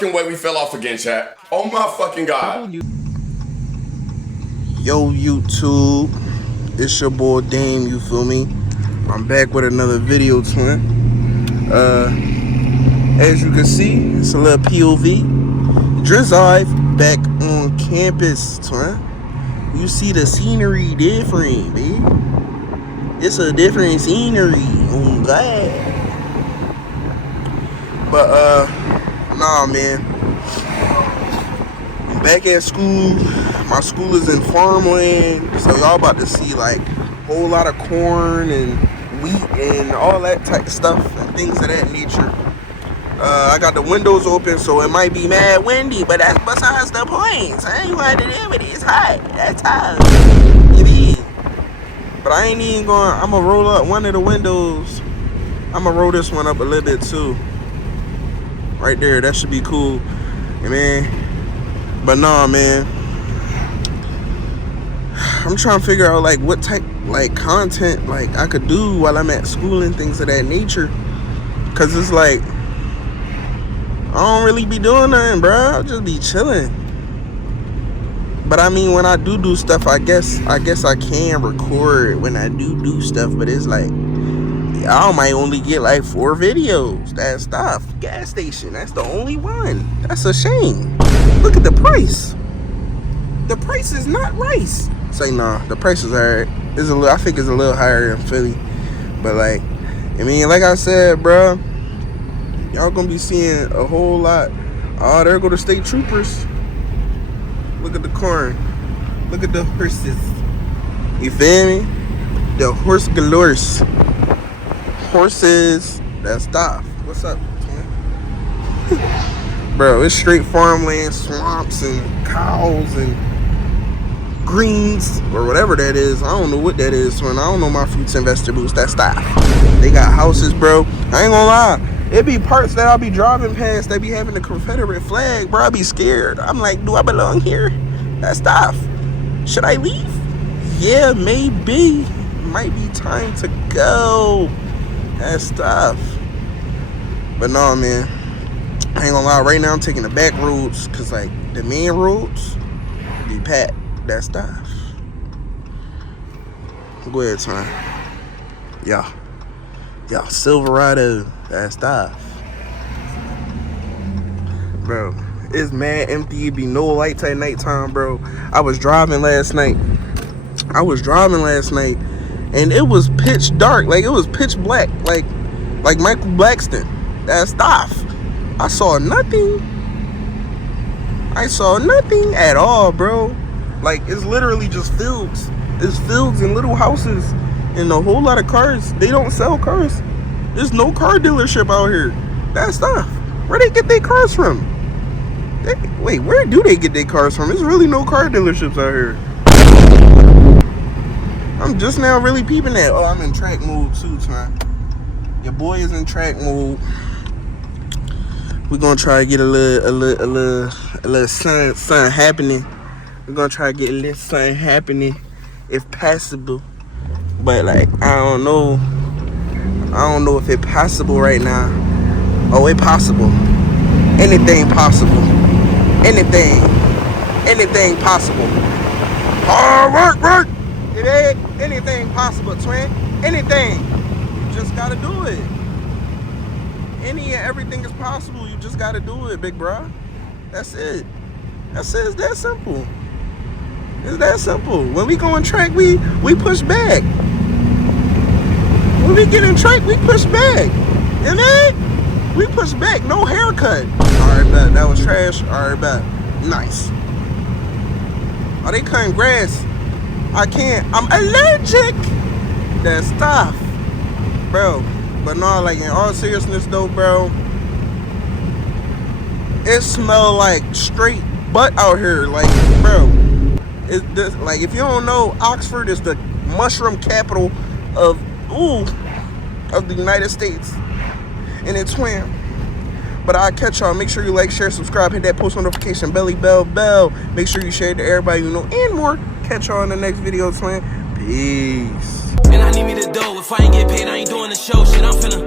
fucking way we fell off again, chat. Oh my fucking God. Yo, YouTube. It's your boy Dame, you feel me? I'm back with another video, twin. As you can see, it's a little POV DRIVE back on campus, twin. You see the scenery different, babe. It's a different scenery. Oh God. But nah, man. I'm back at school. My school is in farmland, so y'all about to see like a whole lot of corn and wheat and all that type of stuff and things of that nature. I got the windows open, so it might be mad windy, but that's besides the point. I ain't going to do with it. It's hot. That's hot. You mean? But I ain't even going. I'm gonna roll up one of the windows. I'm gonna roll this one up a little bit too. Right there. That should be cool. Yeah, man. But nah, man. I'm trying to figure out like what type like content like I could do while I'm at school and things of that nature. Cause it's like I don't really be doing nothing, bro. I'll just be chilling. But I mean, when I do stuff, I guess I can record when I do stuff. But it's like I might only get like 4 videos. That stuff, gas station. That's the only one. That's a shame. Look at the price. The price is not rice. Say nah, the price is alright. It's a little. I think it's a little higher in Philly. But like, I mean, like I said, bro, y'all gonna be seeing a whole lot. Oh, there go the state troopers. Look at the corn. Look at the horses. You feel me? The horse galores. Horses that stop. What's up, man? Bro, it's straight farmland, swamps, and cows, and greens, or whatever that is. I don't know what that is, man. I don't know my fruits and vegetables. That stuff. They got houses, bro. I ain't gonna lie. It be parts that I'll be driving past that be having the Confederate flag, bro. I be scared. I'm like, do I belong here? That stuff. Should I leave? Yeah, maybe. Might be time to go. That stuff. But no, man. I ain't gonna lie. Right now, I'm taking the back roads, cause like the main roads be packed. That stuff. Go ahead, son. Yeah, Silverado. That stuff. Bro, it's mad empty. It be no lights at nighttime, bro. I was driving last night. And it was pitch dark. Like, it was pitch black. Like Michael Blackston. That stuff. I saw nothing at all, bro. Like, it's literally just fields. It's fields and little houses and a whole lot of cars. They don't sell cars. There's no car dealership out here. That stuff. Where they get their cars from? Wait, where do they get their cars from? There's really no car dealerships out here. I'm just now really peeping that. Oh, I'm in track mode too, man. Your boy is in track mode. We're gonna try to get a little something happening. We're gonna try to get a little something happening if possible. But like, I don't know if it's possible right now. Oh, it's possible. Anything possible. Anything possible. Hard work. It ain't anything possible, twin. Anything. You just gotta do it. Any and everything is possible. You just gotta do it, big bro. That's it. It's that simple. It's that simple. When we go on track, we push back. When we get in track, we push back. You know? We push back. No haircut. Alright, bet. That was trash. Alright, bet. Nice. Are they cutting grass? I can't. I'm allergic. That stuff. Bro. But no, like, in all seriousness, though, bro. It smell like straight butt out here. Like, bro. It's this, like, if you don't know, Oxford is the mushroom capital of the United States. And it's twin. But I'll catch y'all. Make sure you like, share, subscribe, hit that post notification belly bell. Make sure you share it to everybody you know and more. Catch y'all in the next video, twin. Peace. And I need me to do. If I ain't get paid, I ain't doing the show. Shit, I'm finna